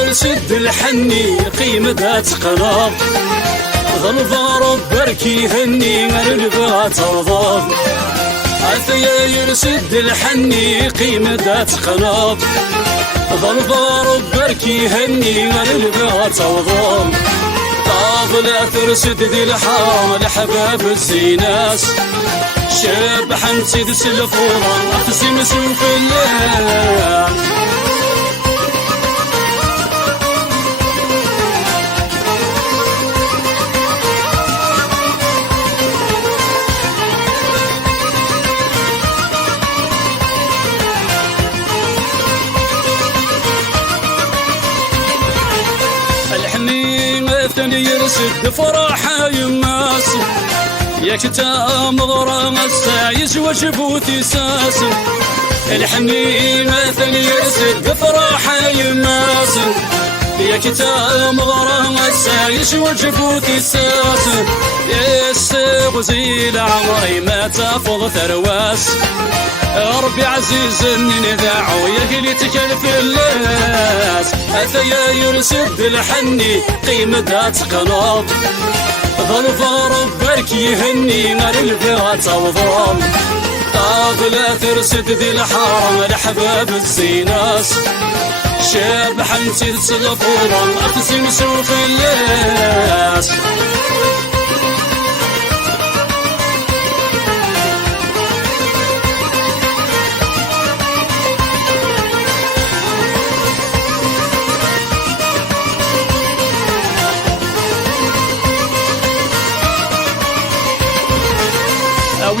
يرسد الحني قيمة تقرب ظل بركي هني مرلبها ترضى عثيا يرسد الحني قيمة تقرب ظل بركي هني مرلبها ترضى طابلة ترسد ذي الحرم الحباب الزيناس شاب حمسي ذي السلفورة أقسم سوف الليل الحنين يرسد فرحة يماس يا كتاب مغرم السايس وجبوتي ساس الحنين يرسد فرحة يماس يا كتاب مغرم السايس وجبوتي ساس يسوق زي عمري ما تفض ثرواس ربي عزيز ندعو يهلي تكلف الناس أثيا يرسد الحني قيمة تقنط ظل ربك يهني نار الفيها توضم قابلة ترسد ذي الحرم الأحباب الزيناس شاب حنسي تصدفورا أقسم سوف الناس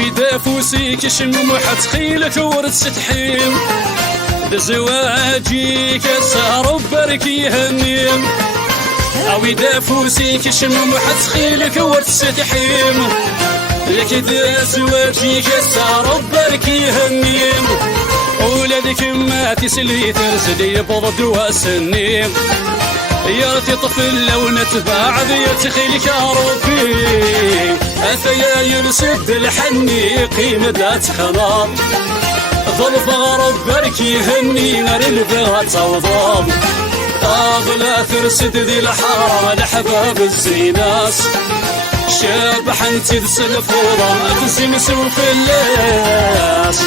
وإذا فوسيك شمم حتخيلك ورد ستحيم بزواجيك سهر بركي هنيم أو إذا فوسيك شمم حتخيلك ورد ستحيم لك إذا زواجيك سهر بركي هنيم ولادك ما تسلي ترسل يبض وسنيم يا طفل لو نتباع يتخيلك يا ربي أثيا يرسد الحني قيمة تخنط ظل ربك يهني نار الفيها توضم طابلة ترسد ذي الحرم الأحباب الزيناس شاب حنتي تسلفوضة أقسم سوف الناس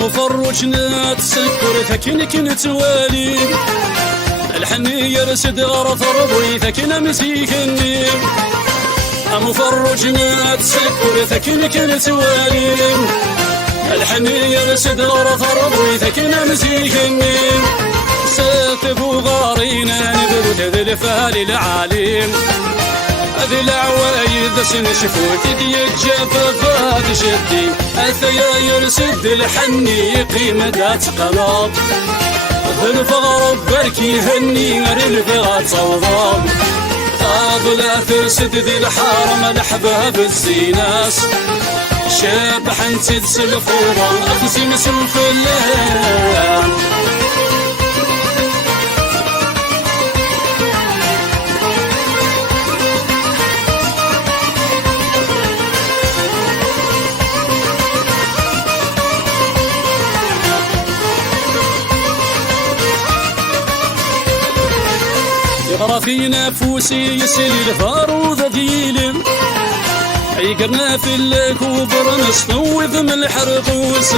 مفرجنا تسكر ثكن كنت والي الحني يرسد غرف ربي ثكن مسيك النيم مفرجنا تسكر ثكن كنت والي الحني يرسد غرف ربي ثكن مسيك النيم ساتبو غارينا نبرد ذي الفال العالم هذه العوايد سنشفوت دي الجبابات شدي أثيا يرسد الحني قيمة تقنط ظل ربك يهني نار الفيها توضم طابلة ترسد ذي الحرم الأحباب الزيناس شاب حنتي تسلفوضة أقسم سوف الليل يغرى في نفوسي يسيل الفاروذ ديلم يقرنا في الكوبر نصنوذ من الحرقوس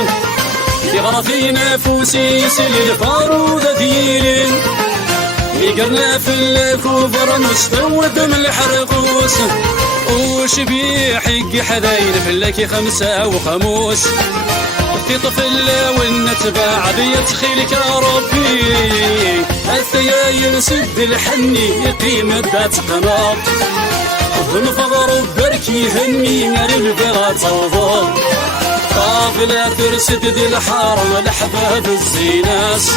يغرى في نفوسي يسيل الفاروذ ديلم يقرنا في الكوبر نصنوذ من الحرقوس وش بيحق حذاين في لك 5 وخموس في طفل والنتباع بيتخيلك يا ربي أثيا يرسد الحني قيمة تقنط ظل ربك يهني نار الفيها توضم طابلة ترسد ذي الحرم الأحباب الزيناس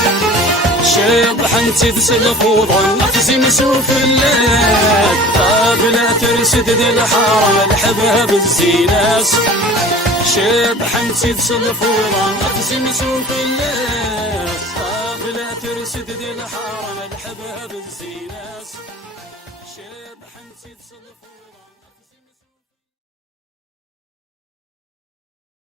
شاب حنتي تسلفوضا أقسم سوف الليل طابلة ترسد ذي الحرم الأحباب الزيناس شبح نسيت صلفورة أقسم سوق الناس بلا ترسد دي الحرم الحباب الزيناس شبح نسيت صلفورة